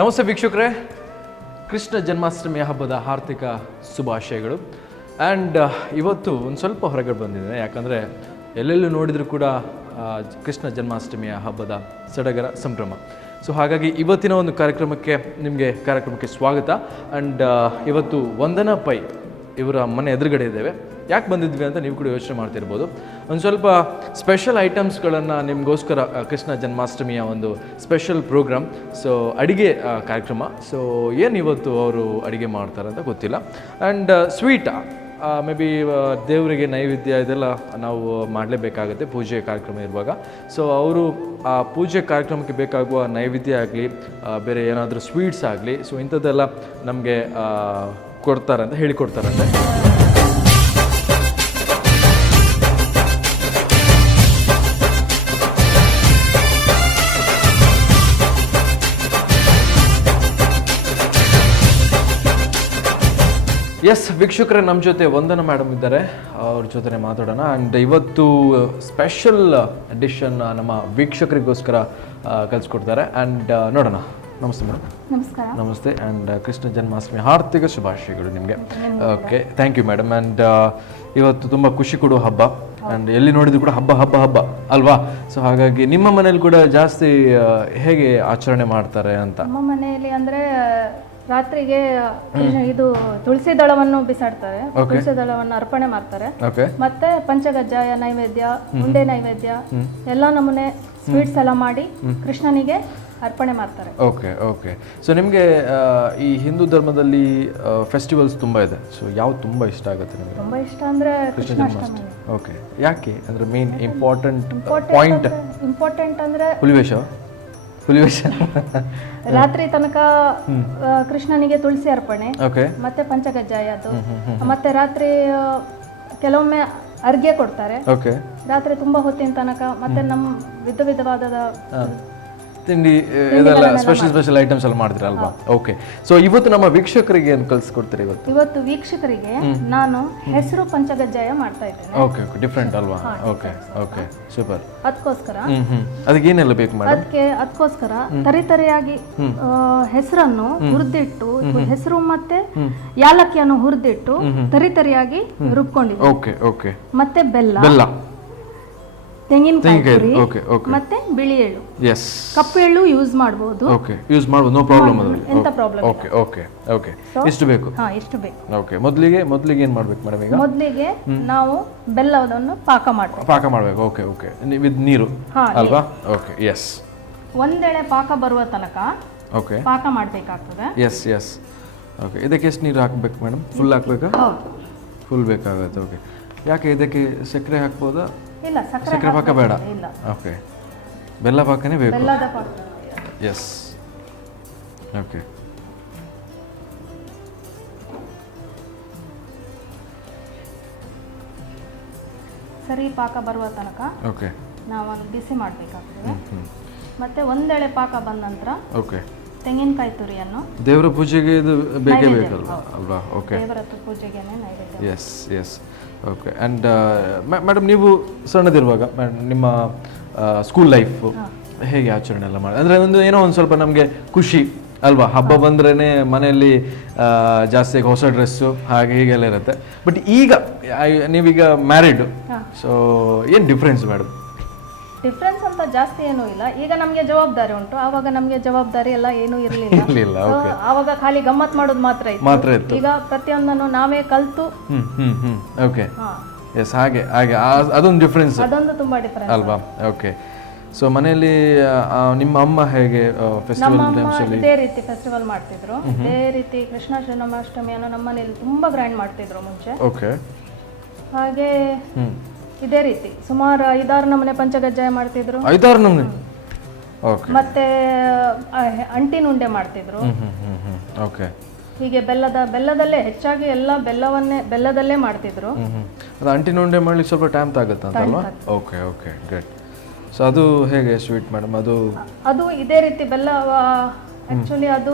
ನಮಸ್ತೆ ವೀಕ್ಷಕರೇ, ಕೃಷ್ಣ ಜನ್ಮಾಷ್ಟಮಿಯ ಹಬ್ಬದ ಹಾರ್ದಿಕ ಶುಭಾಶಯಗಳು. ಆ್ಯಂಡ್ ಇವತ್ತು ಒಂದು ಸ್ವಲ್ಪ ಹೊರಗಡೆ ಬಂದಿದೆ, ಯಾಕಂದರೆ ಎಲ್ಲೆಲ್ಲೂ ನೋಡಿದರೂ ಕೂಡ ಕೃಷ್ಣ ಜನ್ಮಾಷ್ಟಮಿಯ ಹಬ್ಬದ ಸಡಗರ ಸಂಭ್ರಮ. ಸೊ ಹಾಗಾಗಿ ಇವತ್ತಿನ ಒಂದು ಕಾರ್ಯಕ್ರಮಕ್ಕೆ ಸ್ವಾಗತ. ಆ್ಯಂಡ್ ಇವತ್ತು ವಂದನಾ ಪೈ ಇವರ ಮನೆ ಎದುರುಗಡೆ ಇದ್ದೇವೆ. ಯಾಕೆ ಬಂದಿದ್ವಿ ಅಂತ ನೀವು ಕೂಡ ಯೋಚನೆ ಮಾಡ್ತಿರ್ಬೋದು. ಒಂದು ಸ್ವಲ್ಪ ಸ್ಪೆಷಲ್ ಐಟಮ್ಸ್ಗಳನ್ನು ನಿಮಗೋಸ್ಕರ ಕೃಷ್ಣ ಜನ್ಮಾಷ್ಟಮಿಯ ಒಂದು ಸ್ಪೆಷಲ್ ಪ್ರೋಗ್ರಾಮ್, ಸೊ ಅಡುಗೆ ಕಾರ್ಯಕ್ರಮ. ಸೊ ಏನು ಇವತ್ತು ಅವರು ಅಡುಗೆ ಮಾಡ್ತಾರೆ ಅಂತ ಗೊತ್ತಿಲ್ಲ. ಆ್ಯಂಡ್ ಸ್ವೀಟ್ ಮೇ ಬಿ ದೇವರಿಗೆ ನೈವೇದ್ಯ ಇದೆಲ್ಲ ನಾವು ಮಾಡಲೇಬೇಕಾಗುತ್ತೆ ಪೂಜೆ ಕಾರ್ಯಕ್ರಮ ಇರುವಾಗ. ಸೊ ಅವರು ಆ ಪೂಜೆ ಕಾರ್ಯಕ್ರಮಕ್ಕೆ ಬೇಕಾಗುವ ನೈವೇದ್ಯ ಆಗಲಿ, ಬೇರೆ ಏನಾದರೂ ಸ್ವೀಟ್ಸ್ ಆಗಲಿ, ಸೊ ಇಂಥದ್ದೆಲ್ಲ ನಮಗೆ ಹೇಳಿಕೊಡ್ತಾರಂತೆ. ಎಸ್ ವೀಕ್ಷಕರೇ, ನಮ್ಮ ಜೊತೆ ವಂದನಾ ಮೇಡಮ್ ಇದ್ದಾರೆ, ಅವ್ರ ಜೊತೆ ಮಾತಾಡೋಣ. ಆ್ಯಂಡ್ ಇವತ್ತು ಸ್ಪೆಷಲ್ ಡಿಶನ್ ನಮ್ಮ ವೀಕ್ಷಕರಿಗೋಸ್ಕರ ಕಲಿಸ್ಕೊಡ್ತಾರೆ. ಆ್ಯಂಡ್ ನೋಡೋಣ. ನಮಸ್ತೆ ಮೇಡಮ್. ನಮಸ್ಕಾರ. ನಮಸ್ತೆ. ಆ್ಯಂಡ್ ಕೃಷ್ಣ ಜನ್ಮಾಷ್ಟಮಿ ಹಾರ್ದಿಕ ಶುಭಾಶಯಗಳು ನಿಮಗೆ. Okay, thank you madam. And ಇವತ್ತು ತುಂಬ ಖುಷಿ ಕೊಡುವ ಹಬ್ಬ. ಆ್ಯಂಡ್ ಎಲ್ಲಿ ನೋಡಿದ್ರು ಕೂಡ ಹಬ್ಬ ಹಬ್ಬ ಹಬ್ಬ ಅಲ್ವಾ? ಸೊ ಹಾಗಾಗಿ ನಿಮ್ಮ ಮನೇಲಿ ಕೂಡ ಜಾಸ್ತಿ ಹೇಗೆ ಆಚರಣೆ ಮಾಡ್ತಾರೆ ಅಂತ? ನಮ್ಮ ಮನೆಯಲ್ಲಿ ಅಂದರೆ ರಾತ್ರಿಗೆ ಇದು ತುಳಸಿ ದಳವನ್ನು ಬಿಸಾಡ್ತಾರೆ, ತುಳಸಿ ದಳವನ್ನು ಅರ್ಪಣೆ ಮಾಡ್ತಾರೆ. ಮತ್ತೆ ಪಂಚಗಜ್ಜಾಯ ನೈವೇದ್ಯ, ಉಂಡೆ ನೈವೇದ್ಯ, ಎಲ್ಲ ನಮೂನೆ ಸ್ವೀಟ್ಸ್ ಎಲ್ಲ ಮಾಡಿ ಕೃಷ್ಣನಿಗೆ ಅರ್ಪಣೆ ಮಾಡ್ತಾರೆ. Okay okay. ಸೊ ನಿಮಗೆ ಈ ಹಿಂದೂ ಧರ್ಮದಲ್ಲಿ ಫೆಸ್ಟಿವಲ್ಸ್ ತುಂಬ ಇದೆ. ಸೊ ಯಾವ್ದು ತುಂಬ ಇಷ್ಟ ಆಗುತ್ತೆ ನಿಮಗೆ? ತುಂಬ ಇಷ್ಟ ಅಂದರೆ ಕೃಷ್ಣಾಷ್ಟಮಿ. ಓಕೆ, ಯಾಕೆ ಅಂದರೆ ಮೇನ್ ಇಂಪಾರ್ಟೆಂಟ್ ಅಂದರೆ ಹುಲಿವೇಷ ರಾತ್ರಿ ತನಕ ಕೃಷ್ಣನಿಗೆ ತುಳಸಿ ಅರ್ಪಣೆ, ಮತ್ತೆ ಪಂಚಗಜ್ಜಾಯದ್ದು, ಮತ್ತೆ ರಾತ್ರಿ ಕೆಲವೊಮ್ಮೆ ಅರ್ಘ್ಯ ಕೊಡ್ತಾರೆ ರಾತ್ರಿ ತುಂಬಾ ಹೊತ್ತಿನ ತನಕ. ಮತ್ತೆ ನಮ್ಮ ವಿಧವಾದ ತಿಂಡಿ ಇದೆಲ್ಲ ಸ್ಪೆಷಲ್ ಐಟಮ್ಸ್ ಎಲ್ಲ ಮಾಡಿದ್ರೆ ಅಲ್ವಾ? ಓಕೆ. ಸೊ ಇವತ್ತು ನಮ್ಮ ವೀಕ್ಷಕರಿಗೆ ಏನು ಕಲಿಸ್ಕೊಡ್ತೀರಿ? ಇವತ್ತು ವೀಕ್ಷಕರಿಗೆ ನಾನು ಹೆಸರು ಪಂಚಗಜ್ಜಾಯ ಮಾಡ್ತಾ ಇದ್ದೇನೆ. ಓಕೆ ಓಕೆ, ಡಿಫ್ರೆಂಟ್ ಅಲ್ವಾ? Okay okay, super. ಅದಕ್ಕೋಸ್ಕರ ಅದಕ್ಕೆ ಏನೆಲ್ಲ ಬೇಕು ಮೇಡಮ್? ಅದಕ್ಕೋಸ್ಕರ ತರಿತರಿಯಾಗಿ ಹೆಸರನ್ನು ಹುರಿದಿಟ್ಟು, ಹೆಸರು ಮತ್ತೆ ಯಾಲಕ್ಕಿಯನ್ನು ಹುರಿದಿಟ್ಟು ತರಿತರಿಯಾಗಿ ರುಬ್ಕೊಂಡಿದ್ದೆ. Okay okay. ಮತ್ತೆ ಬೆಲ್ಲ, ತೆಂಗಿನಕಾಯಿ ಮತ್ತೆ ಬಿಳಿ ಎಳ್ಳು, ಕಪ್ಪು ಎಳ್ಳು ಯೂಸ್ ಮಾಡಬಹುದು. ಓಕೆ, ಯೂಸ್ ಮಾಡಬಹುದು, ನೋ ಪ್ರಾಬ್ಲಮ್ ಅದರಲ್ಲಿ. ಎಂತ ಪ್ರಾಬ್ಲಮ್? Okay okay okay. ಇಷ್ಟು ಬೇಕು? ಇಷ್ಟು ಬೇಕು. ಓಕೆ. ಮೊದಲಿಗೆ ಏನು ಮಾಡಬೇಕು ಮೇಡಮ್? ಈಗ ಮೊದಲಿಗೆ ನಾವು ಬೆಲ್ಲವನ್ನು ಪಾಕ ಮಾಡಬೇಕು. ಓಕೆ ಓಕೆ, ವಿತ್ ನೀರು ಅಲ್ವಾ? Okay, S. ಒಂದೆಳೆ ಪಾಕ ಬರುವ ತನಕ ಓಕೆ ಪಾಕ ಮಾಡಬೇಕಾಗ್ತದೆ. Yes yes. ಓಕೆ. ಇದಕ್ಕೆ ಎಷ್ಟು ನೀರು ಹಾಕಬೇಕು ಮೇಡಮ್? ಫುಲ್ ಹಾಕಬೇಕಾ? ಫುಲ್ ಬೇಕಾಗುತ್ತೆ. ಓಕೆ. ಯಾಕೆ ಇದಕ್ಕೆ ಸಕ್ಕರೆ ಹಾಕ್ಬೋದಾ? ಇಲ್ಲ, ಸಕ್ಕರೆ ಪಾಕ ಬೇಡ. ಓಕೆ, ಬೆಲ್ಲ ಪಾಕನೇ ಬೇಕು. ಬೆಲ್ಲದ ಪಾಕ. ಎಸ್. ಓಕೆ. ಸರಿ ಪಾಕ ಬರುವ ತನಕ ಓಕೆ ನಾವು ಬಿಸಿ ಮಾಡಬೇಕಾಗ್ತದೆ. ಮತ್ತೆ ಒಂದೆಳೆ ಪಾಕ ಬಂದ ನಂತರ ಓಕೆ ತೆಂಗಿನಕಾಯಿ ತುರಿಯನ್ನು ದೇವರ ಪೂಜೆಗೆ ಇದು ಬೇಕೇ ಬೇಕಲ್ವಾ? ಅಲ್ವಾ? ಓಕೆ, ದೇವರ ಪೂಜೆಗೇನೆ ನೈವೇದ್ಯ. Yes yes. Okay. And madam, ನೀವು ಸಣ್ಣದಿರುವಾಗ ನಿಮ್ಮ ಸ್ಕೂಲ್ ಲೈಫು ಹೇಗೆ ಆಚರಣೆ ಎಲ್ಲ ಮಾಡಿ, ಅಂದರೆ ಏನೋ ಒಂದು ಸ್ವಲ್ಪ ನಮಗೆ ಖುಷಿ ಅಲ್ವಾ? ಹಬ್ಬ ಬಂದ್ರೇ ಮನೆಯಲ್ಲಿ ಜಾಸ್ತಿಯಾಗಿ ಹೊಸ ಡ್ರೆಸ್ಸು ಹಾಗೆ ಹೀಗೆಲ್ಲ ಇರುತ್ತೆ. ಬಟ್ ಈಗ ನೀವೀಗ ಮ್ಯಾರಿಡ್, ಸೊ ಏನು ಡಿಫ್ರೆನ್ಸ್ ಮೇಡಮ್? ಡಿಫ್ರೆನ್ಸ್ ಅಂತ ಜಾಸ್ತಿ ಏನೂ ಇಲ್ಲ. ಈಗ ನಮಗೆ ಜವಾಬ್ದಾರಿ ಉಂಟು, ಆವಾಗ ನಮಗೆ ಜವಾಬ್ದಾರಿ ಎಲ್ಲ ಏನೂ ಇರಲಿಲ್ಲ. ಆವಾಗ ಖಾಲಿ ಗಮ್ಮತ್ ಮಾಡೋದು ಮಾತ್ರ ಇತ್ತು. ಈಗ ಪ್ರತಿಯೊಂದನ್ನು ನಾವೇ ಕಲ್ತು. Okay, yes. ಹಾಗೆ ಅದೊಂದು ಡಿಫ್ರೆನ್ಸ್, ಅದೊಂದು ತುಂಬಾ ಡಿಫ್ರೆನ್ಸ್ ಅಲ್ವಾ? ಓಕೆ. ಸೊ ಮನೆಯಲ್ಲಿ ನಿಮ್ಮ ಅಮ್ಮ ಹೇಗೆ ಫೆಸ್ಟಿವಲ್ ಇದೇ ರೀತಿ ಫೆಸ್ಟಿವಲ್ ಮಾಡ್ತಿದ್ರು. ಇದೇ ರೀತಿ ಕೃಷ್ಣ ಜನ್ಮಾಷ್ಟಮಿಯನ್ನು ನಮ್ಮ ಮನೆಯಲ್ಲಿ ತುಂಬಾ ಗ್ರ್ಯಾಂಡ್ ಮಾಡ್ತಿದ್ರು ಮುಂಚೆ. ಓಕೆ. ಹಾಗೆ ಇದೇ ರೀತಿ ಸುಮಾರು 5-6 ನಮೂನೆ ಪಂಚಗಜ್ಜಾಯ ಮಾಡ್ತಿದ್ರು. 5-6 ನಮೂನೆ? ಓಕೆ. ಮತ್ತೆ ಅಂಟಿನ ಉಂಡೆ ಮಾಡ್ತಿದ್ರು. ಓಕೆ. ಹೀಗೆ ಬೆಲ್ಲದಲ್ಲೇ ಹೆಚ್ಚಾಗಿ ಎಲ್ಲ ಬೆಲ್ಲದಲ್ಲೇ ಮಾಡ್ತಿದ್ರು. ಅದು ಅಂಟಿನ ಉಂಡೆ ಮಾಡ್ಲಿಕ್ಕೆ ಸ್ವಲ್ಪ ಟೈಮ್ ತಾಗುತ್ತೆ ಅಂತಲ್ವಾ? Okay okay, great. ಸೊ ಅದು ಹೇಗೆ ಸ್ವೀಟ್ ಮೇಡಮ್? ಅದು ಇದೇ ರೀತಿ ಬೆಲ್ಲ, ಆಕ್ಚುಲಿ ಅದು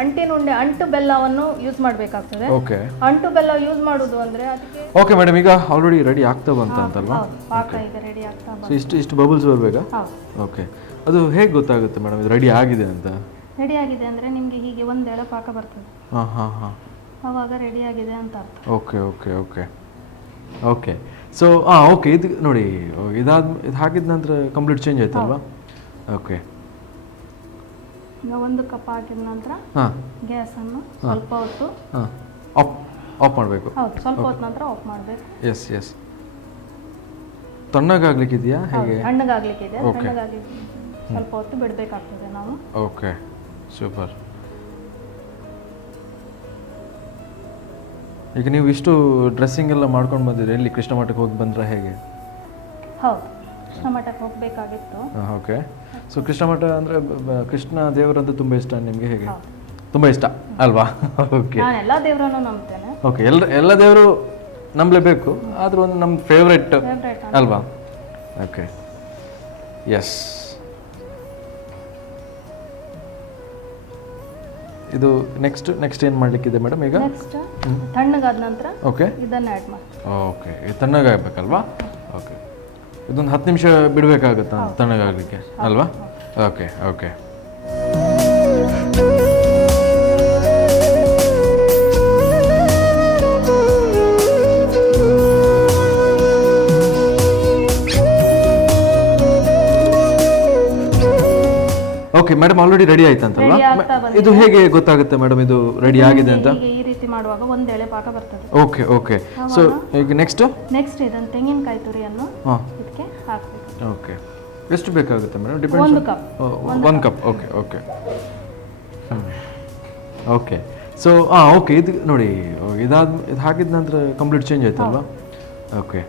ಅಂಟಿನ ಉಂಡೆ, ಅಂಟು ಬೆಲ್ಲವನ್ನು ಯೂಸ್ ಮಾಡಬೇಕಾಗ್ತದೆ. ಓಕೆ. ಅಂಟು ಬೆಲ್ಲ ಯೂಸ್ ಮಾಡುದು ಅಂದ್ರೆ ಅದಕ್ಕೆ. ಓಕೆ ಮೇಡಮ್, ಈಗ ಆಲ್ರೆಡಿ ರೆಡಿ ಆಗ್ತಾ ಬಂತ ಅಂತಲ್ವಾ? ಪಾಕ ಈಗ ರೆಡಿ ಆಗ್ತಾ ಬಂತು. ಇಷ್ಟು ಬಬಲ್ಸ್ ಬರಬೇಕಾ? ಓಕೆ. ಅದು ಹೇಗೆ ಗೊತ್ತಾಗುತ್ತೆ ಮೇಡಮ್ ಇದು ರೆಡಿ ಆಗಿದೆ ಅಂತ? ರೆಡಿ ಆಗಿದೆ ಅಂದರೆ ನಿಮಗೆ ಹೀಗೆ ಒಂದು ಎಳೆ ಪಾಕ ಬರ್ತದೆ, ಹಾಂ ಹಾಂ ಹಾಂ, ಆವಾಗ ರೆಡಿ ಆಗಿದೆ ಅಂತ ಅರ್ಥ. Okay okay okay okay. So okay, ಇದು ನೋಡಿ, ಇದು ಹಾಕಿದ ನಂತರ ಕಂಪ್ಲೀಟ್ ಚೇಂಜ್ ಆಯ್ತಲ್ವಾ? ಓಕೆ. ಈಗ 1 ಕಪ್ ಹಾಕಿದ ನಂತರ ಹಾಂ, ಗ್ಯಾಸನ್ನು ಸ್ವಲ್ಪ ಹೊತ್ತು ಹಾಂ ಆಫ್ ಮಾಡಬೇಕು. ಹೌದು, ಸ್ವಲ್ಪ ಹೊತ್ತು ನಂತರ ಆಫ್ ಮಾಡಬೇಕು. S S. ತಣ್ಣಗಾಗ್ಲಿಕ್ಕಿದೆಯಾ ಹೇಗೆ? ತಣ್ಣಗಾಗ್ಲಿಕ್ಕಿದೆ, ತಣ್ಣಗಾಗಿ ಸ್ವಲ್ಪ ಹೊತ್ತು ಬಿಡಬೇಕಾಗ್ತದೆ ನಾವು. Okay, super. ಈಗ ನೀವು ಇಷ್ಟು ಡ್ರೆಸ್ಸಿಂಗ್ ಎಲ್ಲ ಮಾಡ್ಕೊಂಡು ಬಂದಿರಿ, ಎಲ್ಲಿ ಕೃಷ್ಣ ಮಠಕ್ಕೆ ಹೋಗಿ ಬಂದ್ರೆ ಹೇಗೆ? ಹೌದು, ಕೃಷ್ಣ ಮಠಕ್ಕೆ ಹೋಗಬೇಕಾಗಿತ್ತು. ಓಕೆ. ಸೊ ಕೃಷ್ಣ ಮಠ ಅಂದರೆ ಕೃಷ್ಣ ದೇವರಂತ ತುಂಬ ಇಷ್ಟ ನಿಮಗೆ ಹೇಗೆ? ಹೌದು. ತುಂಬ ಇಷ್ಟ ಅಲ್ವಾ? ಓಕೆ. ನಾನು ಎಲ್ಲ ದೇವರನ್ನು ನಂಬ್ತೇನೆ. ಓಕೆ, ಎಲ್ಲ ದೇವರು ನಂಬಲೇಬೇಕು, ಆದರೂ ಒಂದು ನಮ್ಮ ಫೇವ್ರೆಟ್ ಅಲ್ವಾ? Okay, S. ಇದು ನೆಕ್ಸ್ಟ್ ಏನು ಮಾಡಲಿಕ್ಕಿದೆ ಮೇಡಮ್ ಈಗ? ನೆಕ್ಸ್ಟ್ ತಣ್ಣಗಾದ ನಂತರ ಓಕೆ, ಇದನ್ನು ಆ್ಯಡ್ ಮಾಡಿ. ಓಕೆ, ಇದು ತಣ್ಣಗಾಗಬೇಕಲ್ವಾ? ಓಕೆ, ಇದೊಂದು 10 ನಿಮಿಷ ಬಿಡಬೇಕಾಗುತ್ತಾ ತಣ್ಣಗಾಗಲಿಕ್ಕೆ ಅಲ್ವಾ? Okay okay. Okay madam, already ready ಆಯ್ತಂತಲ್ವಾ? ಇದು ಹೇಗೆ ಗೊತ್ತಾಗುತ್ತೆ ಮೇಡಮ್ ಇದು ರೆಡಿ ಆಗಿದೆ ಅಂತ? ಈ ರೀತಿ ಮಾಡುವಾಗ ಒಂದು ಎಳೆ ಪಾಕ ಬರ್ತದೆ. Okay okay. ಸೊ ಈಗ ನೆಕ್ಸ್ಟ್ ಇದನ್ನು ತೆಂಗಿನಕಾಯಿ ತುರಿಯನ್ನು ಇದಕ್ಕೆ ಹಾಕಬೇಕು. ಓಕೆ, ಎಷ್ಟು ಬೇಕಾಗುತ್ತೆ madam? Depends. 1 cup. 1 cup. Okay okay okay. So okay, ಇದು ನೋಡಿ, ಇದು ಹಾಕಿದ ನಂತರ ಕಂಪ್ಲೀಟ್ ಚೇಂಜ್ ಆಯ್ತಲ್ವಾ? ಓಕೆ.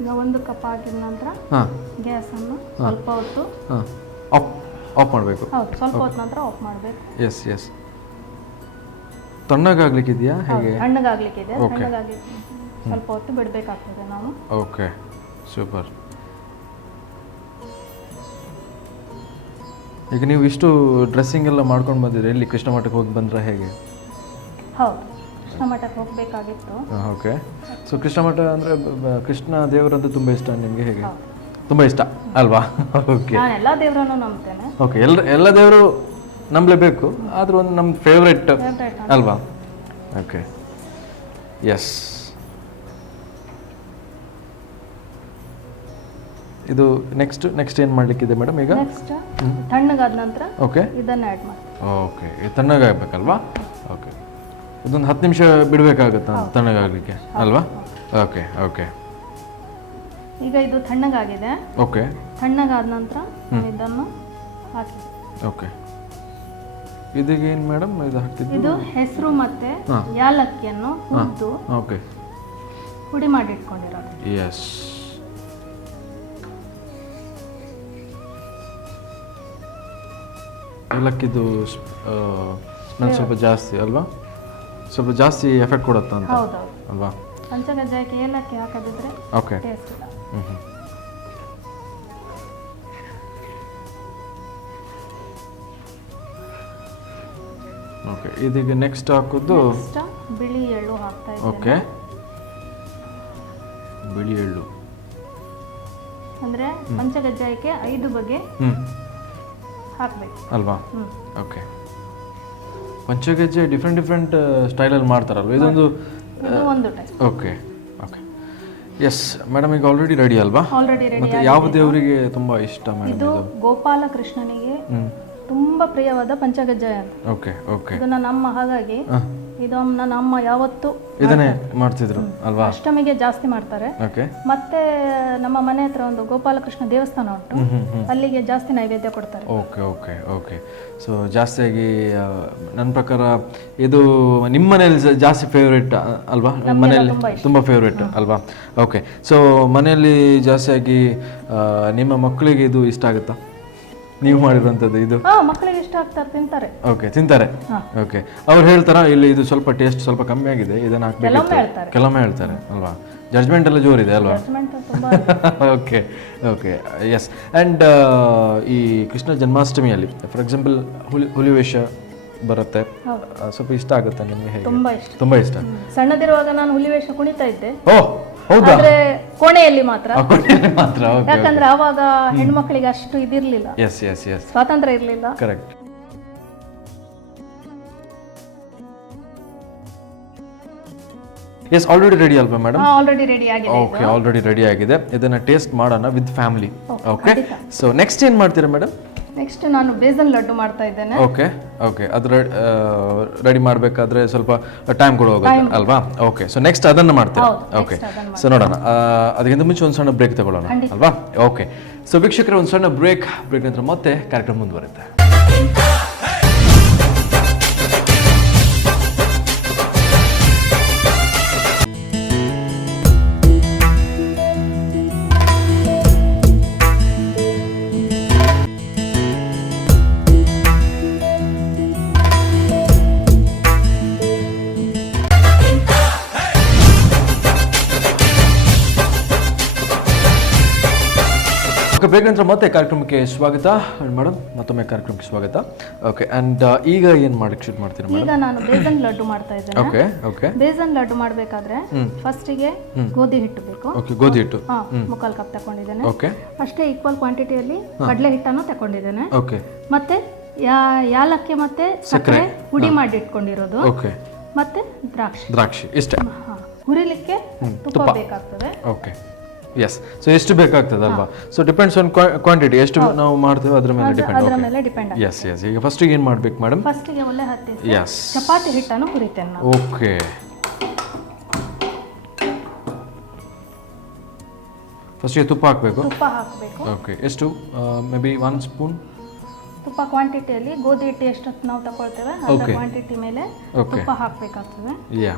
ಈಗ 1 ಕಪ್ ಹಾಕಿದ ನಂತರ ಹಾಂ, ಗ್ಯಾಸನ್ನು ಸ್ವಲ್ಪ ಹೊತ್ತು ಆಫ್ ಮಾಡಬೇಕು. ಹೌದು, ಸ್ವಲ್ಪ ಹೊತ್ತು ನಂತರ ಆಫ್ ಮಾಡಬೇಕು. S S. ತಣ್ಣಗಾಗ್ಲಿಕ್ಕಿದೆಯಾ ಹೇಗೆ? ತಣ್ಣಗಾಗ್ಲಿಕ್ಕಿದೆ, ತಣ್ಣಗಾಗಿ ಸ್ವಲ್ಪ ಹೊತ್ತು ಬಿಡಬೇಕಾಗ್ತದೆ ನಾವು. Okay, super. ಈಗ ನೀವು ಇಷ್ಟು ಡ್ರೆಸ್ಸಿಂಗ್ ಎಲ್ಲ ಮಾಡ್ಕೊಂಡು ಬಂದಿರಿ, ಎಲ್ಲಿ ಕೃಷ್ಣ ಮಠಕ್ಕೆ ಹೋಗಿ ಬಂದ್ರೆ ಹೇಗೆ? ಹೌದು, ಕೃಷ್ಣ ಮಠಕ್ಕೆ ಹೋಗಬೇಕಾಗಿತ್ತು. ಓಕೆ. ಸೊ ಕೃಷ್ಣ ಮಠ ಅಂದರೆ ಕೃಷ್ಣ ದೇವರಂತ ತುಂಬ ಇಷ್ಟ ನಿಮಗೆ ಹೇಗೆ? ತುಂಬ ಇಷ್ಟ ಅಲ್ವಾ? ಓಕೆ. ನಾನು ಎಲ್ಲ ದೇವರನ್ನು ನಂಬ್ತೇನೆ. ಓಕೆ, ಎಲ್ಲ ದೇವರು ನಂಬಲೇಬೇಕು, ಆದರೂ ಒಂದು ನಮ್ಮ ಫೇವ್ರೆಟ್ ಅಲ್ವಾ? Okay, S. ಇದು ನೆಕ್ಸ್ಟ್ ಏನು ಮಾಡಲಿಕ್ಕಿದೆ ಮೇಡಮ್ ಈಗ? ನೆಕ್ಸ್ಟ್ ತಣ್ಣಗಾದ ನಂತರ ಓಕೆ, ಇದನ್ನು ಆ್ಯಡ್ ಮಾಡಿ. ಓಕೆ, ಇದು ತಣ್ಣಗಾಗಬೇಕಲ್ವಾ? ಓಕೆ, ಇದೊಂದು 10 ನಿಮಿಷ ಬಿಡಬೇಕಾಗುತ್ತಾ ತಣ್ಣಗಾಗಲಿಕ್ಕೆ ಅಲ್ವಾ? Okay okay. ಈಗ ಇದು ತಣ್ಣಗಾಗಿದೆ. ಓಕೆ, ತಣ್ಣಗಾದ ನಂತರ ಇದನ್ನು ಹಾಕಿ. ಓಕೆ, ಇದೀಗ ಏನು ಮೇಡಮ್ ಇದು ಹಾಕ್ತಿದ್ದು? ಇದು ಹೆಸರು ಮತ್ತೆ ಯಾಲಕ್ಕಿಯನ್ನು ಹುರಿದು ಓಕೆ ಪುಡಿ ಮಾಡಿ ಇಟ್ಕೊಂಡಿರೋದು. ಎಸ್. ಏಲಕ್ಕಿದು ಸ್ಮೆಲ್ ಸ್ವಲ್ಪ ಜಾಸ್ತಿ ಅಲ್ವಾ? ಸ್ವಲ್ಪ ಜಾಸ್ತಿ ಎಫೆಕ್ಟ್ ಕೊಡುತ್ತಾ ಅಂತ ಹೌದೌದು ಅಲ್ವಾ? ಪಂಚಗಜ್ಜಾಯಕ್ಕೆ ಏಲಕ್ಕಿ ಹಾಕದಿದ್ರೆ ಓಕೆ. ಟೇಸ್ಟ್ ಇಲ್ಲ. ಓಕೆ, ಇದೀಗ ನೆಕ್ಸ್ಟ್ ಹಾಕೋದು ನೆಕ್ಸ್ಟ್ ಬಿಳಿ ಎಳ್ಳು ಹಾಕ್ತಾ ಇದ್ದೀನಿ. ಓಕೆ, ಬಿಳಿ ಎಳ್ಳು ಅಂದ್ರೆ ಪಂಚಗಜ್ಜಾಯಕ್ಕೆ 5 ಬಗೆ ಹಾಕ್ಬೇಕು ಅಲ್ವಾ? ಓಕೆ. ಪಂಚಗಜ್ಜೆ ಡಿಫ್ರೆಂಟ್ ಸ್ಟೈಲಲ್ಲಿ ಮಾಡ್ತಾರಲ್ವ? ಇದೊಂದು ಒಂದು type. Okay okay. Yes madam, ಈಗ ಆಲ್ರೆಡಿ ರೆಡಿ ಅಲ್ವಾ? Already ready. ಮತ್ತೆ ಯಾವ ದೇವರಿಗೆ ತುಂಬಾ ಇಷ್ಟ ಮೇಡಮ್ ಇದು? ಗೋಪಾಲ ಕೃಷ್ಣನಿಗೆ ತುಂಬಾ ಪ್ರಿಯವಾದ ಪಂಚಗಜ್ಜಾಯ ಅಂತ. Okay okay. ಇದನ್ನ ನಮ್ಮ ಹಾಗಾಗಿ ಇದು ನನ್ನ ಅಮ್ಮ ಯಾವತ್ತು ಇದನ್ನೇ ಮಾಡ್ತಿದ್ರು ಅಲ್ವಾ? ಅಷ್ಟಮಿಗೆ ಜಾಸ್ತಿ ಮಾಡ್ತಾರೆ. ಓಕೆ. ಮತ್ತೆ ನಮ್ಮ ಮನೆ ಹತ್ರ ಒಂದು ಗೋಪಾಲಕೃಷ್ಣ ದೇವಸ್ಥಾನ ಉಂಟು, ಅಲ್ಲಿಗೆ ಜಾಸ್ತಿ ನೈವೇದ್ಯ ಕೊಡ್ತಾರೆ. Okay okay okay. ಸೊ ಜಾಸ್ತಿಯಾಗಿ ನನ್ನ ಪ್ರಕಾರ ಇದು ನಿಮ್ಮ ಮನೆಯಲ್ಲಿ ಜಾಸ್ತಿ ಫೇವ್ರೇಟ್ ಅಲ್ವಾ? ಮನೆಯಲ್ಲಿ ತುಂಬ ಫೇವ್ರೇಟ್ ಅಲ್ವಾ? ಓಕೆ. ಸೊ ಮನೆಯಲ್ಲಿ ಜಾಸ್ತಿಯಾಗಿ ನಿಮ್ಮ ಮಕ್ಕಳಿಗೆ ಇದು ಇಷ್ಟ ಆಗುತ್ತಾ ನೀವು ಮಾಡಿರುವಂಥದ್ದು? ಇದು ಮಕ್ಕಳಿಗೆ ಇಷ್ಟ ಆಗ್ತಾರೆ, ತಿಂತಾರೆ. ಓಕೆ, ತಿಂತಾರೆ. ಓಕೆ, ಅವ್ರು ಹೇಳ್ತಾರಾ ಇಲ್ಲಿ ಇದು ಸ್ವಲ್ಪ ಟೇಸ್ಟ್ ಸ್ವಲ್ಪ ಕಮ್ಮಿ ಆಗಿದೆ, ಇದನ್ನು ಹಾಕ್ಬೇಕು? ಕೆಲವೊಮ್ಮೆ ಹೇಳ್ತಾರೆ ಅಲ್ವಾ? ಜಡ್ಜ್ಮೆಂಟ್ ಎಲ್ಲ ಜೋರಿದೆ ಅಲ್ವಾ? Okay okay. ಎಸ್. ಆ್ಯಂಡ್ ಈ ಕೃಷ್ಣ ಜನ್ಮಾಷ್ಟಮಿಯಲ್ಲಿ ಫಾರ್ ಎಕ್ಸಾಂಪಲ್ ಹುಲಿವೇಷ ಬರುತ್ತೆ, ಸ್ವಲ್ಪ ಇಷ್ಟ ಆಗುತ್ತೆ ನಿಮಗೆ? ಹೇಗೆ? ತುಂಬಾ ಇಷ್ಟ. ತುಂಬಾ ಇಷ್ಟ. ಸಣ್ಣದಿರುವಾಗ ನಾನು ಹುಲಿವೇಷ ಕುಣಿತಾ ಇದ್ದೆ. ಓಹ್ ಹೌದಾ? ಆದ್ರೆ ಕೋಣೆಯಲ್ಲಿ ಮಾತ್ರ. ಮಾತ್ರ. ಯಾಕಂದ್ರೆ ಅವಾಗ ಹೆಣ್ಮಕ್ಳಿಗೆ ಅಷ್ಟು ಇದಿರ್ಲಿಲ್ಲ, ಎಸ್ ಎಸ್ ಎಸ್, ಸ್ವಾತಂತ್ರ್ಯ ಇರ್ಲಿಲ್ಲ. ಕರೆಕ್ಟ್. ಎಸ್, ಆಲ್ರೆಡಿ ರೆಡಿ ಅಲ್ವಾ ಮೇಡಮ್? ಆಲ್ರೆಡಿ ರೆಡಿ ಆಗಿದೆ. ಓಕೆ, ಆಲ್ರೆಡಿ ರೆಡಿ ಆಗಿದೆ. ಇದನ್ನ ಟೇಸ್ಟ್ ಮಾಡೋಣ with family. Okay, so next ಏನು ಮಾಡ್ತೀರಾ ಮೇಡಮ್? ನೆಕ್ಸ್ಟ್ ನಾನು ಬೇಸನ್ ಲಡ್ಡು ಮಾಡ್ತಾ ಇದ್ದೇನೆ. ಓಕೆ ಓಕೆ, ಅದು ರೆಡಿ ಮಾಡಬೇಕಾದ್ರೆ ಸ್ವಲ್ಪ ಟೈಮ್ ಕೂಡ ಹೋಗುತ್ತೆ ಅಲ್ವಾ? ಓಕೆ, ಸೊ ನೆಕ್ಸ್ಟ್ ಅದನ್ನು ಮಾಡ್ತೀರಾ? ಓಕೆ, ಸೊ ನೋಡೋಣ. ಅದಕ್ಕಿಂತ ಮುಂಚೆ ಒಂದು ಸಣ್ಣ ಬ್ರೇಕ್ ತಗೊಳ್ಳೋಣ ಅಲ್ವಾ? ಓಕೆ, ಸೊ ವೀಕ್ಷಕರ ಒಂದು ಸಣ್ಣ ಬ್ರೇಕ್ ನಂತರ ಮತ್ತೆ ಕಾರ್ಯಕ್ರಮ ಮುಂದುವರುತ್ತೆ. ಬ್ರೇಕ್ ನಂತರ ಮತ್ತೆ ಕಾರ್ಯಕ್ರಮಕ್ಕೆ ಸ್ವಾಗತ ಮೇಡಮ್, ಮತ್ತೊಮ್ಮೆ ಕಾರ್ಯಕ್ರಮಕ್ಕೆ ಸ್ವಾಗತ. ಓಕೆ, ಅಂಡ್ ಈಗ ಏನು ಮಾಡಕ್ಕೆ ಶುರು ಮಾಡ್ತೀರಾ ಮೇಡಮ್? ಈಗ ನಾನು ಬೇಸನ್ ಲಡ್ಡು ಮಾಡ್ತಾ ಇದ್ದೇನೆ. ಓಕೆ ಓಕೆ, ಬೇಸನ್ ಲಡ್ಡು ಮಾಡಬೇಕಾದ್ರೆ ಫಸ್ಟಿಗೆ ಗೋಧಿ ಹಿಟ್ಟು ಬೇಕು. ಓಕೆ, ಗೋಧಿ ಹಿಟ್ಟು 3/4 ಕಪ್ ತಗೊಂಡಿದ್ದೇನೆ. ಓಕೆ, ಅಷ್ಟೇ ಈಕ್ವಲ್ ಕ್ವಾಂಟಿಟಿಯಲ್ಲಿ ಕಡಲೆ ಹಿಟ್ಟನ್ನು ತಗೊಂಡಿದ್ದೇನೆ. ಓಕೆ, ಮತ್ತೆ ಯಾಲಕ್ಕಿ ಮತ್ತೆ ಸಕ್ಕರೆ ಪುಡಿ ಮಾಡಿ ಇಟ್ಕೊಂಡಿರೋದು. ಓಕೆ, ಮತ್ತೆ ದ್ರಾಕ್ಷಿ ಇಷ್ಟೇ. ಹುರಿಲಿಕ್ಕೆ ತುಪ್ಪ ಬೇಕಾಗ್ತದೆ. Okay, yes. ಸೊ ಎಷ್ಟು ಬೇಕಾಗ್ತದೆ ಅಲ್ವಾ? ಸೊ ಡಿಪೆಂಡ್ಸ್ ಆನ್ ಕ್ವಾಂಟಿಟಿ, ಎಷ್ಟು ನಾವು ಮಾಡ್ತೇವೆ ಅದ್ರ ಮೇಲೆ ಡಿಪೆಂಡ್. S S. ಈಗ ಫಸ್ಟಿಗೆ ಏನು ಮಾಡ್ಬೇಕು ಮೇಡಮ್? ಫಸ್ಟಿಗೆ ಒಳ್ಳೆ ಹತ್ತಿಸಿ ಎಸ್ ಚಪಾತಿ ಹಿಟ್ಟನ್ನು ಹುರಿತೇನೆ ನಾನು. ಓಕೆ, ಫಸ್ಟಿಗೆ ತುಪ್ಪ ಹಾಕಬೇಕು. ತುಪ್ಪ ಹಾಕಬೇಕು. ಓಕೆ, ಎಷ್ಟು? ಮೇ ಬಿ 1 ಸ್ಪೂನ್ ತುಪ್ಪ. ಕ್ವಾಂಟಿಟಿಯಲ್ಲಿ ಗೋಧಿ ಹಿಟ್ಟು ಎಷ್ಟು ನಾವು ತಗೊಳ್ತೇವೆ ಅದರ ಕ್ವಾಂಟಿಟಿ ಮೇಲೆ ತುಪ್ಪ ಹಾಕಬೇಕಾಗ್ತದೆ. ಯಾ,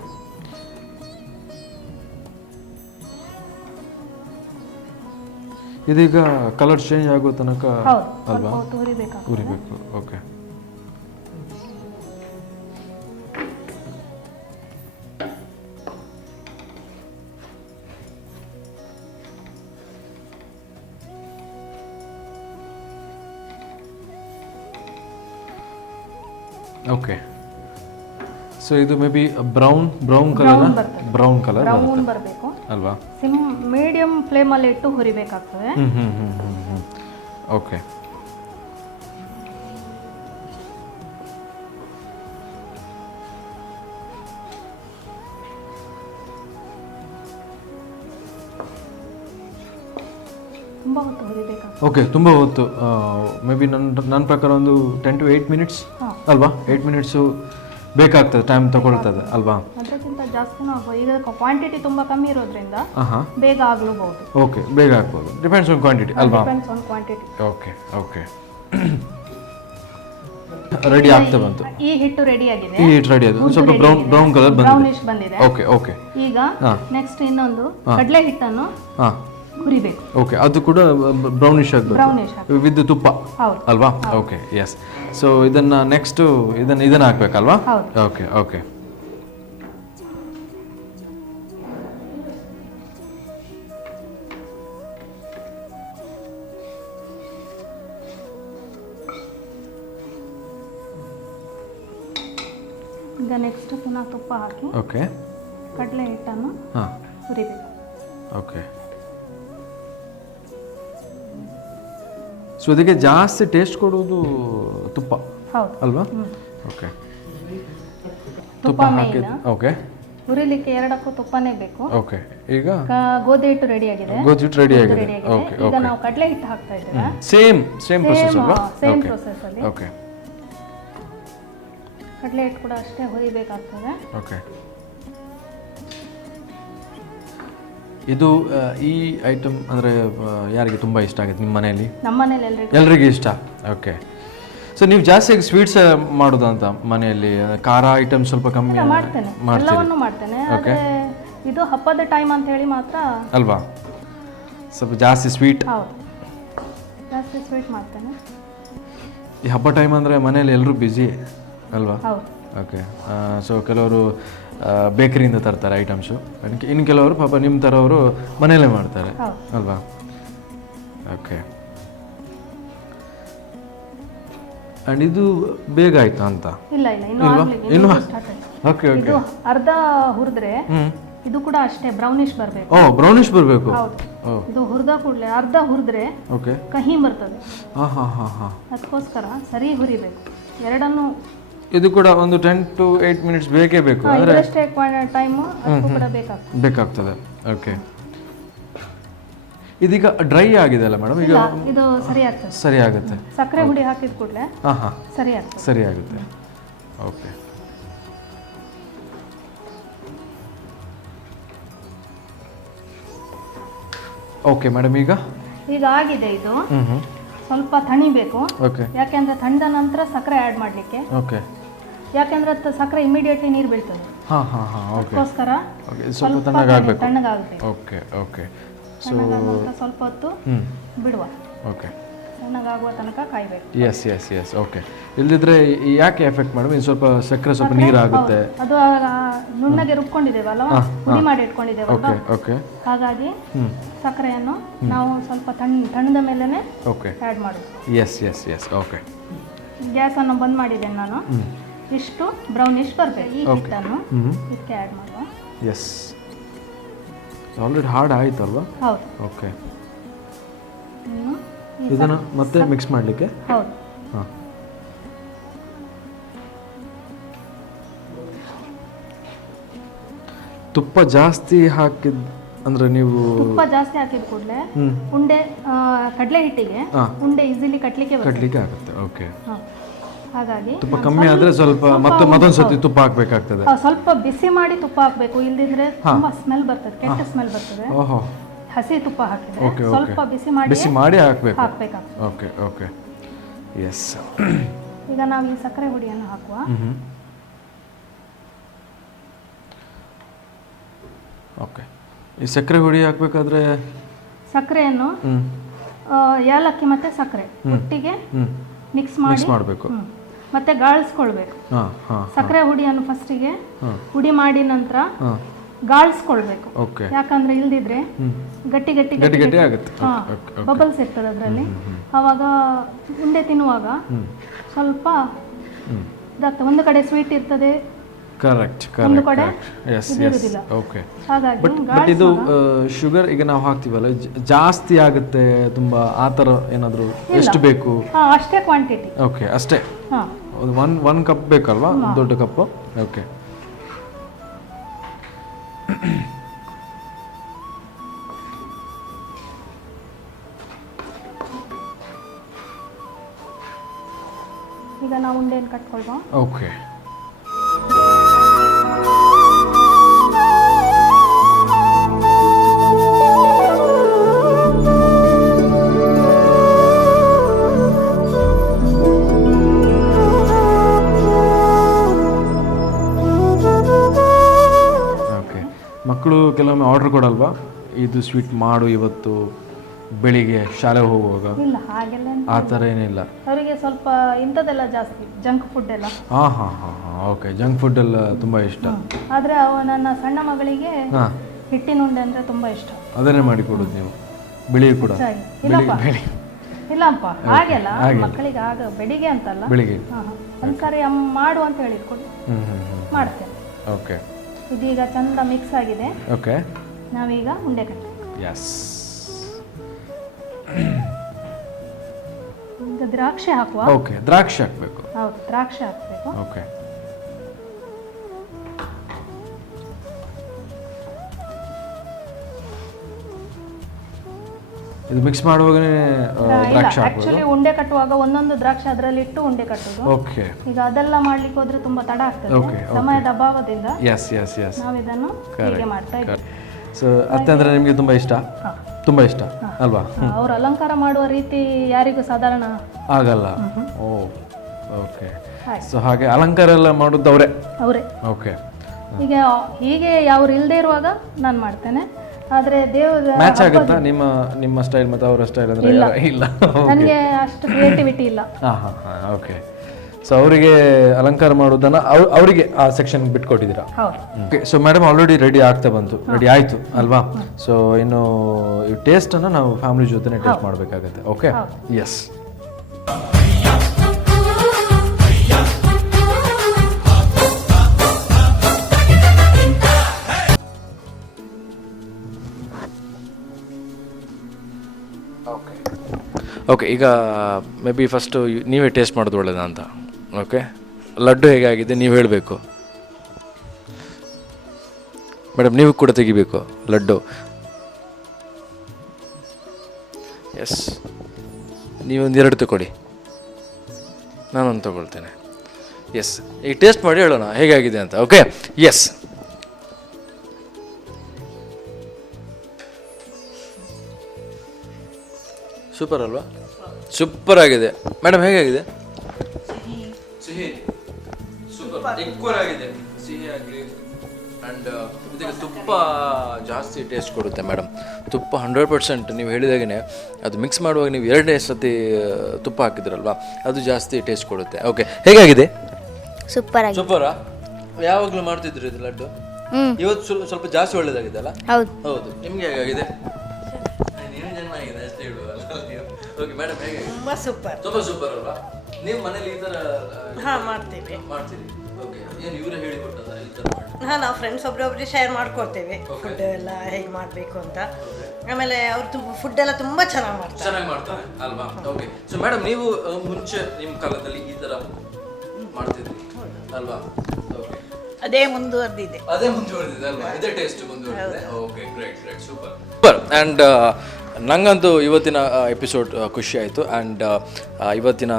ಇದೀಗ ಕಲರ್ ಚೇಂಜ್ ಆಗೋ ತನಕ ಅಲ್ವಾ? ಹುರಿಬೇಕು. Okay, okay. ಸೊ ಇದು ಮೇ ಬಿ ಬ್ರೌನ್ ಕಲರ್ ಬರಬೇಕು ಅಲ್ವಾ? ಮೀಡಿಯಂ ಫ್ಲೇಮಲ್ಲಿ ಇಟ್ಟು ಹುರಿಬೇಕಾಗ್ತದೆ. ಓಕೆ, ತುಂಬ ಹೊತ್ತು ಹುರಿಬೇಕಾಗ್ತದೆ. ಓಕೆ, ತುಂಬ ಹೊತ್ತು. ಮೇ ಬಿ ನನ್ನ ಪ್ರಕಾರ ಒಂದು 10 to 8 ಮಿನಿಟ್ಸ್ ಅಲ್ವಾ? 8 ಮಿನಿಟ್ಸು ಬೇಕಾಗ್ತದೆ, ಟೈಮ್ ತಗೊಳ್ತದೆ ಅಲ್ವಾ? ಅದಕ್ಕಿಂತ ಜಾಸ್ತಿನೂ ಆಗ್ಬೋದು. ಈಗ ಕ್ವಾಂಟಿಟಿ ತುಂಬ ಕಮ್ಮಿ ಇರೋದ್ರಿಂದ ಬೇಗ ಆಗಲೂಬಹುದು. ಓಕೆ, ಬೇಗ ಆಗ್ಬೋದು. ಡಿಪೆಂಡ್ಸ್ ಆನ್ ಕ್ವಾಂಟಿಟಿ ಅಲ್ವಾ? Depends on quantity. Okay okay, ready ಆಗ್ತಾ ಬಂತು. ಈ ಹಿಟ್ಟು ರೆಡಿ ಆಗಿದೆ. ಈ ಹಿಟ್ಟು ರೆಡಿ ಆಗಿದೆ. ಸ್ವಲ್ಪ ಬ್ರೌನ್ ಕಲರ್ ಬಂದಿದೆ. ಓಕೆ ಓಕೆ, ಈಗ ನೆಕ್ಸ್ಟ್ ಇನ್ನೊಂದು ಕಡಲೆ ಹಿಟ್ಟನ್ನು ಹುರಿಬೇಕು. ಓಕೆ, ಅದು ಕೂಡ ಬ್ರೌನಿಶ್ ಆಗಬೇಕು ವಿತ್ ತುಪ್ಪ ಅಲ್ವಾ? Okay, yes. ಸೊ ಇದನ್ನ ನೆಕ್ಸ್ಟ್ ಇದನ್ನ ಹಾಕ್ಬೇಕಲ್ವಾ? ಓಕೆ ಓಕೆ, ಈಗ ನೆಕ್ಸ್ಟ್ ಪುನಃ ತುಪ್ಪ ಹಾಕಿ ಓಕೆ ಕಡಲೆ ಹಿಟ್ಟನ್ನು ಹುರಿಬೇಕು. ಓಕೆ, ಸೊ ಇದಕ್ಕೆ ಜಾಸ್ತಿ ಟೇಸ್ಟ್ ಕೊಡೋದು ತುಪ್ಪ ಅಲ್ವಾ? ಓಕೆ, ತುಪ್ಪ ಹಾಕಿ. ಓಕೆ, ಹುರಿಲಿಕ್ಕೆ ಎರಡಕ್ಕೂ ತುಪ್ಪನೇ ಬೇಕು. ಓಕೆ, ಈಗ ಗೋಧಿ ಹಿಟ್ಟು ರೆಡಿ ಆಗಿದೆ. ಓಕೆ, ಈಗ ನಾವು ಕಡಲೆ ಹಿಟ್ಟು ಹಾಕ್ತಾ ಇದ್ದೇವೆ. ಸೇಮ್ ಪ್ರೊಸೆಸ್ ಅಲ್ವಾ? ಸೇಮ್ ಪ್ರೊಸೆಸ್ ಅಲ್ಲಿ. ಓಕೆ, ಕಡಲೆ ಹಿಟ್ಟು ಕೂಡ ಅಷ್ಟೇ ಹುರಿಬೇಕಾಗ್ತದೆ. ಓಕೆ, ಇದು ಈ ಐಟಮ್ ಅಂದರೆ ಯಾರಿಗೆ ತುಂಬ ಇಷ್ಟ ಆಗುತ್ತೆ ನಿಮ್ಮ ಮನೆಯಲ್ಲಿ? ನಮ್ಮ ಮನೇಲಿ ಎಲ್ರಿಗೂ ಇಷ್ಟ. ಓಕೆ, ಸೊ ನೀವು ಜಾಸ್ತಿ ಸ್ವೀಟ್ಸ್ ಮಾಡೋದಂತ ಮನೆಯಲ್ಲಿ? ಖಾರ ಐಟಮ್ ಸ್ವಲ್ಪ ಕಮ್ಮಿ ಮಾಡ್ತೇನೆ, ಎಲ್ಲವನ್ನೂ ಮಾಡ್ತೇನೆ. ಆದರೆ ಇದು ಹಬ್ಬದ ಟೈಮ್ ಅಂತ ಹೇಳಿ ಮಾತ್ರ ಅಲ್ವಾ ಸ್ವಲ್ಪ ಜಾಸ್ತಿ ಸ್ವೀಟ್. ಹೌದು, ಜಾಸ್ತಿ ಸ್ವೀಟ್ ಮಾಡ್ತೇನೆ. ಈ ಹಬ್ಬ ಟೈಮ್ ಅಂದರೆ ಮನೆಯಲ್ಲಿ ಎಲ್ಲರೂ ಬ್ಯುಸಿ ಅಲ್ವಾ? ಹೌದು. ಓಕೆ, ಸೊ ಕೆಲವರು ಬೇಕರಿಯಿಂದ ತರ್ತಾರೆ ಐಟಮ್ಸು, ಇನ್ನು ಕೆಲವರು ಪಾಪ ನಿಮ್ಮ ಥರವರು ಮನೆಯಲ್ಲೇ ಮಾಡ್ತಾರೆ ಅಲ್ವಾ? ಓಕೆ, ಆ್ಯಂಡ್ ಇದು ಬೇಗ ಆಯ್ತಾ ಅಂತ? ಇಲ್ಲ ಇನ್ನು ಓಕೆ ಓಕೆ, ಅರ್ಧ ಹುರಿದ್ರೆ ಇದು ಕೂಡ ಅಷ್ಟೇ ಬ್ರೌನಿಶ್ ಬರಬೇಕು. ಓ ಬ್ರೌನಿಶ್ ಬರಬೇಕು. ಹೌದು. ಇದು ಹುರಿದ ಕೂಡಲೇ ಅರ್ಧ ಹುರಿದ್ರೆ ಓಕೆ ಕಹಿ ಬರ್ತದೆ. ಹಾಂ ಹಾಂ ಹಾಂ ಹಾಂ. ಅದಕ್ಕೋಸ್ಕರ ಸರಿ ಹುರಿಬೇಕು ಎರಡನ್ನು. ಇದು ಕೂಡ ಒಂದು 10 to 8 ಮಿನಿಟ್ಸ್ ಬೇಕೇ ಬೇಕು. ಅಂದರೆ ಅಷ್ಟೇ ಟೈಮು ಅದಕ್ಕೂ ಕೂಡ ಬೇಕಾಗ್ತದೆ. ಓಕೆ, ಇದೀಗ ಡ್ರೈ ಆಗಿದೆ ಅಲ್ಲ ಮೇಡಮ್? ಈಗ ಇದು ಸರಿ ಆಗ್ತದೆ. ಸರಿ ಆಗುತ್ತೆ. ಸಕ್ಕರೆ ಹುಡಿ ಹಾಕಿದ ಕೂಡಲೇ ಹಾಂ ಹಾಂ ಸರಿ ಆಗ್ತದೆ. ಸರಿ ಆಗುತ್ತೆ. Okay, okay madam. ಈಗ ಆಗಿದೆ ಇದು. ಸ್ವಲ್ಪ ತಣಿಬೇಕು. ಓಕೆ. ಯಾಕೆಂದ್ರೆ ತಣ್ಣದ ನಂತರ ಸಕ್ಕರೆ ಆ್ಯಡ್ ಮಾಡಲಿಕ್ಕೆ. ಓಕೆ. ಯಾಕೆಂದ್ರೆ ಸಕ್ಕರೆ ಇಮಿಡಿಯೇಟ್ಲಿ ನೀರು ಬೀಳ್ತದೆ. ಹಾಂ ಹಾಂ ಹಾಂ. ಓಕೆ. ಅದಕ್ಕೋಸ್ಕರ ಸ್ವಲ್ಪ ತಣ್ಣಗಾಗಬೇಕು. ತಣ್ಣಗಾಗಬೇಕು. Okay okay. ಸೊ ಸ್ವಲ್ಪ ಹೊತ್ತು ಬಿಡುವ. ಓಕೆ. ತಣ್ಣಗಾಗುವ ತನಕ ಕಾಯಬೇಕು. Yes yes yes. ಓಕೆ. ಇಲ್ಲದಿದ್ರೆ ಯಾಕೆ ಎಫೆಕ್ಟ್ ಮೇಡಮ್? ಇನ್ನು ಸ್ವಲ್ಪ ಸಕ್ಕರೆ ಸ್ವಲ್ಪ ನೀರಾಗುತ್ತೆ. ಅದು ನುಣ್ಣಗೆ ರುಬ್ಕೊಂಡಿದ್ದೇವಲ್ಲ, ಹುಡಿ ಮಾಡಿ ಇಟ್ಕೊಂಡಿದ್ದೇವಲ್ಲ. Okay okay. ಹಾಗಾಗಿ ಸಕ್ಕರೆಯನ್ನು ನಾವು ಸ್ವಲ್ಪ ತಣ್ಣದ ಮೇಲೆನೆ ಓಕೆ ಆ್ಯಡ್ ಮಾಡೋದು. Yes yes yes. ಓಕೆ. ಗ್ಯಾಸನ್ನು ಬಂದ್ ಮಾಡಿದ್ದೇನೆ ನಾನು. ಇಷ್ಟು ಬ್ರೌನಿಶ್ ಬರಬೇಕು. ಈ ಹಿಟ್ಟನ್ನು ಇದಕ್ಕೆ ಆ್ಯಡ್ ಮಾಡುವ. ಎಸ್, ಆಲ್ರೆಡಿ ಹಾರ್ಡ್ ಆಯ್ತು ಅಲ್ವಾ? ಹೌದು. ಓಕೆ. ಇದನ್ನು ಮತ್ತೆ ಮಿಕ್ಸ್ ಮಾಡಲಿಕ್ಕೆ. ಹೌದು. ಹಾಂ. ತುಪ್ಪ ಜಾಸ್ತಿ ಹಾಕಿದ್ ಅಂದ್ರೆ ನೀವು ತುಪ್ಪ ಜಾಸ್ತಿ ಹಾಕಿದ ಕೂಡಲೇ ಉಂಡೆ ಕಡಲೆ ಹಿಟ್ಟಿಗೆ ಉಂಡೆ ಈಸಿಲಿ ಕಟ್ಲಿಕ್ಕೆ ಆಗುತ್ತೆ. ಓಕೆ. ಹಾಗಾಗಿ ತುಪ್ಪ ಕಮ್ಮಿ ಆದ್ರೆ ಸ್ವಲ್ಪ ಮತ್ತೊಂದು ಸತಿ ತುಪ್ಪ ಹಾಕಬೇಕಾಗ್ತದೆ. ಸ್ವಲ್ಪ ಬಿಸಿ ಮಾಡಿ ತುಪ್ಪ ಹಾಕಬೇಕು, ಇಲ್ದಿದ್ರೆ ತುಂಬಾ ಸ್ಮೆಲ್ ಬರ್ತದೆ, ಕೆಟ್ಟ ಸ್ಮೆಲ್ ಬರ್ತದೆ. ಓಹೋ. ಹಸಿ ತುಪ್ಪ ಹಾಕಿದ್ರೆ ಸ್ವಲ್ಪ ಬಿಸಿ ಮಾಡಿ ಹಾಕಬೇಕಾಗ್ತದೆ. Okay okay. ಎಸ್. ಈಗ ನಾವು ಈ ಸಕ್ಕರೆ ಹುಡಿಯನ್ನು ಹಾಕುವ. ಓಕೆ. ಈ ಸಕ್ಕರೆ ಹುಡಿ ಹಾಕಬೇಕಾದ್ರೆ ಸಕ್ಕರೆಯನ್ನು ಏಲಕ್ಕಿ ಮತ್ತೆ ಸಕ್ಕರೆ ಒಟ್ಟಿಗೆ ಮಿಕ್ಸ್ ಮಾಡಬೇಕು. ಮತ್ತೆ ಗಾಳಿಸ್ಕೊಳ್ಬೇಕು. ಸಕ್ಕರೆ ಹುಡಿಯನ್ನು ಫಸ್ಟಿಗೆ ಹುಡಿ ಮಾಡಿ ನಂತರ ಗಾಳಿಸ್ಕೊಳ್ಬೇಕು. ಯಾಕಂದ್ರೆ ಇಲ್ದಿದ್ರೆ ಗಟ್ಟಿ ಗಟ್ಟಿ ಗಟ್ಟಿ ಆಗುತ್ತೆ. ಬಬಲ್ಸ್ ಇರ್ತದೆ ಅದರಲ್ಲಿ. ಅವಾಗ ಉಂಡೆ ತಿನ್ನುವಾಗ ಸ್ವಲ್ಪ ಇದಾಗ್ತದೆ. ಒಂದು ಕಡೆ ಸ್ವೀಟ್ ಇರ್ತದೆ, ಕರೆಕ್ಟ್ ಒಂದು ಕಡೆ ಇರುವುದಿಲ್ಲ. ಓಕೆ. ಬಟ್ ಇದು ಶುಗರ್ ಈಗ ನಾವು ಹಾಕ್ತೀವಲ್ಲ, ಜಾಸ್ತಿ ಆಗುತ್ತೆ ತುಂಬಾ ಆ ಥರ ಏನಾದರೂ? ಎಷ್ಟು ಬೇಕು? ಅಷ್ಟೇ ಕ್ವಾಂಟಿಟಿ. ಓಕೆ, ಅಷ್ಟೇ. ಒನ್ ಕಪ್ ಬೇಕಲ್ವಾ? ದೊಡ್ಡ ಕಪ್. ಓಕೆ. ಈಗ ನಾವು ಉಂಡೆಯನ್ನು ಕಟ್ಕೊಳ್ವಾ. ಓಕೆ. ಮಕ್ಕಳು ಕೆಲವೊಮ್ಮೆ ಆರ್ಡರ್ ಕೊಡಲ್ವಾ, ಇದು ಸ್ವೀಟ್ ಮಾಡು ಇವತ್ತು ಬೆಳಿಗ್ಗೆ ಶಾಲೆ ಹೋಗುವಾಗ? ಇಲ್ಲ, ಹಾಗೆಲ್ಲ ಆ ಥರ ಏನಿಲ್ಲ. ಅವರಿಗೆ ಸ್ವಲ್ಪ ಇಂಥದ್ದೆಲ್ಲ ಜಾಸ್ತಿ, ಜಂಕ್ ಫುಡ್ ಎಲ್ಲ. ಹಾಂ ಹಾಂ ಹಾಂ ಹಾಂ. ಓಕೆ. ಜಂಕ್ ಫುಡ್ ಎಲ್ಲ ತುಂಬ ಇಷ್ಟ. ಆದರೆ ನನ್ನ ಸಣ್ಣ ಮಗಳಿಗೆ ಹಿಟ್ಟಿನ ಉಂಡೆ ಅಂದರೆ ತುಂಬ ಇಷ್ಟ. ಅದನ್ನೇ ಮಾಡಿ ಕೊಡೋದು ನೀವು? ಬಿಳಿ ಕೂಡ? ಇಲ್ಲಪ್ಪ, ಹಾಗೆಲ್ಲ ಮಕ್ಕಳಿಗೆ ಆಗ ಬೆಳಿಗ್ಗೆ ಅಂತಲ್ಲ, ಬೆಳಿಗ್ಗೆ ಒಂದ್ಸಾರಿ ಮಾಡು ಅಂತ ಹೇಳಿದ್ಕೊಡಿ, ಮಾಡ್ತೇನೆ. ಓಕೆ. ಇದೀಗ ಚಂದ ಮಿಕ್ಸ್ ಆಗಿದೆ. ಓಕೆ. ನಾವೀಗ ಉಂಡೆ ಕಟ್ಟಿ. ಎಸ್. ಈಗ ದ್ರಾಕ್ಷಿ ಹಾಕುವ. ಓಕೆ. ದ್ರಾಕ್ಷಿ ಹಾಕಬೇಕು. ಹೌದು, ದ್ರಾಕ್ಷಿ ಹಾಕಬೇಕು. ಓಕೆ. ಇದು ಮಿಕ್ಸ್ ಮಾಡುವಾಗನೇ ದ್ರಾಕ್ಷಿ ಹಾಕಬೇಕು. ಆಕ್ಚುಲಿ ಉಂಡೆ ಕಟ್ಟುವಾಗ ಒಂದೊಂದು ದ್ರಾಕ್ಷಿ ಅದರಲ್ಲಿ ಇಟ್ಟು ಉಂಡೆ ಕಟ್ಟೋದು. ಓಕೆ. ಈಗ ಅದೆಲ್ಲ ಮಾಡ್ಲಿಕ್ಕೆ ಹೋದ್ರೆ ತುಂಬಾ ತಡ ಆಗ್ತದೆ ಸಮಯದ ಅಭಾವದಿಂದ. Yes yes yes. ನಾವು ಇದನ್ನು ಹೀಗೆ ಮಾಡ್ತಾ ಇದ್ದೀವಿ. ಸೊ ಅತ್ತೆ ಅಂದ್ರೆ ನಿಮಗೆ ತುಂಬಾ ಇಷ್ಟ? ತುಂಬಾ ಇಷ್ಟ ಅಲ್ವಾ? ಅವರು ಅಲಂಕಾರ ಮಾಡುವ ರೀತಿ ಯಾರಿಗೂ ಸಾಧಾರಣ ಆಗಲ್ಲ. ಓ ಓಕೆ. ಸೊ ಹಾಗೆ ಅಲಂಕಾರ ಎಲ್ಲ ಮಾಡೋದು ಅವರೇ? ಓಕೆ. ಈಗ ಹೀಗೆ ಯಾವ್ರು ಇಲ್ಲದೆ ಇರುವಾಗ ನಾನು ಮಾಡ್ತೇನೆ. ಆದ್ರೆ ದೇವರ ಮ್ಯಾಚ್ ಆಗುತ್ತಾ ನಿಮ್ಮ ಸ್ಟೈಲ್ ಮತ್ತೆ ಅವರ ಸ್ಟೈಲ್ ಅಂದ್ರೆ? ಇಲ್ಲ, ನನಗೆ ಅಷ್ಟು ಕ್ರಿಯೇಟಿವಿಟಿ ಇಲ್ಲ. ಓಕೆ. ಸೊ ಅವರಿಗೆ ಅಲಂಕಾರ ಮಾಡೋದನ್ನ ಅವರಿಗೆ ಆ ಸೆಕ್ಷನ್ ಬಿಟ್ಕೊಟ್ಟಿದ್ದೀರಾ? Okay. So madam already ready ಆಗ್ತಾ ಬಂತು, ರೆಡಿ ಆಯ್ತು ಅಲ್ವಾ? ಸೊ ಇನ್ನು ಈ ಟೇಸ್ಟ್ ಅನ್ನ ನಾವು ಫ್ಯಾಮಿಲಿ ಜೊತೆನೆ ಟೇಸ್ಟ್ ಮಾಡಬೇಕಾಗುತ್ತೆ. ಓಕೆ. ಎಸ್. ಓಕೆ, ಈಗ ಮೇ ಬಿ ಫಸ್ಟು ನೀವೇ ಟೇಸ್ಟ್ ಮಾಡೋದು ಒಳ್ಳೆಯದ ಅಂತ. ಓಕೆ, ಲಡ್ಡು ಹೇಗಾಗಿದೆ ನೀವು ಹೇಳಬೇಕು ಮೇಡಮ್, ನೀವು ಕೂಡ ತೆಗಿಬೇಕು ಲಡ್ಡು. ಎಸ್, ನೀವೊಂದು 2 ತಗೊಳ್ಳಿ, ನಾನೊಂದು ತಗೊಳ್ತೇನೆ. ಎಸ್, ಈಗ ಟೇಸ್ಟ್ ಮಾಡಿ ಹೇಳೋಣ ಹೇಗಾಗಿದೆ ಅಂತ. Okay, yes. ಸೂಪರ್ ಅಲ್ವಾ? ಸೂಪರ್ ಆಗಿದೆ ಮೇಡಮ್, ಹೇಗಾಗಿದೆ? ಸಿಹಿ ಸೂಪರ್, ಈಕ್ವಲ್ ಆಗಿದೆ, ಸಿಹಿ ಆಗಲಿ. ಆ್ಯಂಡ್ ಇದಕ್ಕೆ ತುಪ್ಪ ಜಾಸ್ತಿ ಟೇಸ್ಟ್ ಕೊಡುತ್ತೆ ಮೇಡಮ್. ತುಪ್ಪ 100% ನೀವು ಹೇಳಿದಾಗೇ ಅದು ಮಿಕ್ಸ್ ಮಾಡುವಾಗ ನೀವು 2ನೇ ಸತಿ ತುಪ್ಪ ಹಾಕಿದ್ರಲ್ವಾ, ಅದು ಜಾಸ್ತಿ ಟೇಸ್ಟ್ ಕೊಡುತ್ತೆ. ಓಕೆ, ಹೇಗಾಗಿದೆ? ಸೂಪರ್ ಆಗಿದೆ. ಸೂಪರಾ? ಯಾವಾಗಲೂ ಮಾಡ್ತಿದ್ರು ಇದು ಲಡ್ಡು, ಇವತ್ತು ಸ್ವಲ್ಪ ಜಾಸ್ತಿ ಒಳ್ಳೇದಾಗಿದೆ ಅಲ್ಲ? ಹೌದು. ಹೌದು. ನಿಮ್ಗೆ ಹೇಗಾಗಿದೆ? ನೀನು ಚೆನ್ನಾಗಿದೆ ಅಷ್ಟೇ ಹೇಳುವ. ಓಕೆ ಮೇಡಮ್, ಹೇಗೆ? ತುಂಬ ಸೂಪರ್. ತುಂಬ ಸೂಪರ್ ಅಲ್ವಾ? ನೀವು ಮನೇಲಿ ಈ ಥರ ಮಾಡ್ತೀವಿ. ಮಾಡ್ತೀರಿ? ಓಕೆ, ಏನು ಇವರೇ ಹೇಳಿಕೊಟ್ಟದ ಈ ಥರ ಮಾಡಿ? ನಾವು ಫ್ರೆಂಡ್ಸ್ ಒಬ್ರೊಬ್ರಿಗೆ ಶೇರ್ ಮಾಡ್ಕೊಡ್ತೇವೆ ಫುಡ್ ಎಲ್ಲ ಹೇಗೆ ಮಾಡಬೇಕು ಅಂತ. ಆಮೇಲೆ ಅವ್ರು ಫುಡ್ ಎಲ್ಲ ತುಂಬ ಚೆನ್ನಾಗಿ ಮಾಡ್ತಾರೆ ಅಲ್ವಾ? ಓಕೆ, ಸೊ ಮೇಡಮ್, ನೀವು ಮುಂಚೆ ನಿಮ್ಮ ಕಾಲದಲ್ಲಿ ಈ ಥರ ಮಾಡ್ತಿದ್ರಿ ಅಲ್ವಾ? ಓಕೆ, ಅದೇ ಮುಂದುವರೆದಿದೆ ಅಲ್ವಾ? ಇದೇ ಟೇಸ್ಟ್ ಮುಂದುವರೆದಿದೆ. Okay, great, super. ಆ್ಯಂಡ್ ನಂಗಂತೂ ಇವತ್ತಿನ ಎಪಿಸೋಡ್ ಖುಷಿ ಆಯಿತು. ಆ್ಯಂಡ್ ಇವತ್ತಿನ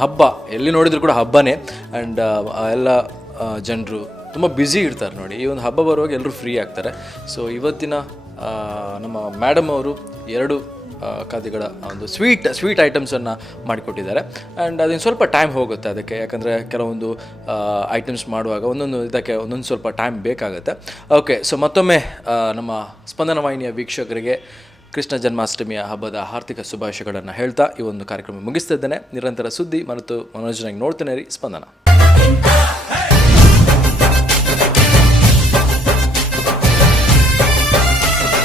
ಹಬ್ಬ ಎಲ್ಲಿ ನೋಡಿದ್ರು ಕೂಡ ಹಬ್ಬನೇ. ಆ್ಯಂಡ್ ಎಲ್ಲ ಜನರು ತುಂಬ ಬ್ಯುಸಿ ಇರ್ತಾರೆ ನೋಡಿ, ಈ ಒಂದು ಹಬ್ಬ ಬರುವಾಗ ಎಲ್ಲರೂ ಫ್ರೀ ಆಗ್ತಾರೆ. ಸೊ ಇವತ್ತಿನ ನಮ್ಮ ಮೇಡಮ್ ಅವರು 2 ಖಾದ್ಯಗಳ ಒಂದು ಸ್ವೀಟ್ ಐಟಮ್ಸನ್ನು ಮಾಡಿಕೊಟ್ಟಿದ್ದಾರೆ. ಆ್ಯಂಡ್ ಅದನ್ನು ಸ್ವಲ್ಪ ಟೈಮ್ ಹೋಗುತ್ತೆ ಅದಕ್ಕೆ, ಯಾಕಂದರೆ ಕೆಲವೊಂದು ಐಟಮ್ಸ್ ಮಾಡುವಾಗ ಒಂದೊಂದು ಸ್ವಲ್ಪ ಟೈಮ್ ಬೇಕಾಗುತ್ತೆ. ಓಕೆ, ಸೊ ಮತ್ತೊಮ್ಮೆ ನಮ್ಮ ಸ್ಪಂದನ ವಾಹಿನಿಯ ವೀಕ್ಷಕರಿಗೆ ಕೃಷ್ಣ ಜನ್ಮಾಷ್ಟಮಿಯ ಹಬ್ಬದ ಹಾರ್ದಿಕ ಶುಭಾಶಯಗಳನ್ನು ಹೇಳ್ತಾ ಈ ಒಂದು ಕಾರ್ಯಕ್ರಮ ಮುಗಿಸ್ತಿದ್ದೇನೆ. ನಿರಂತರ ಸುದ್ದಿ ಮತ್ತು ಮನೋರಂಜನೆಗೆ ನೋಡ್ತೇನೆ ರೀ ಸ್ಪಂದನ.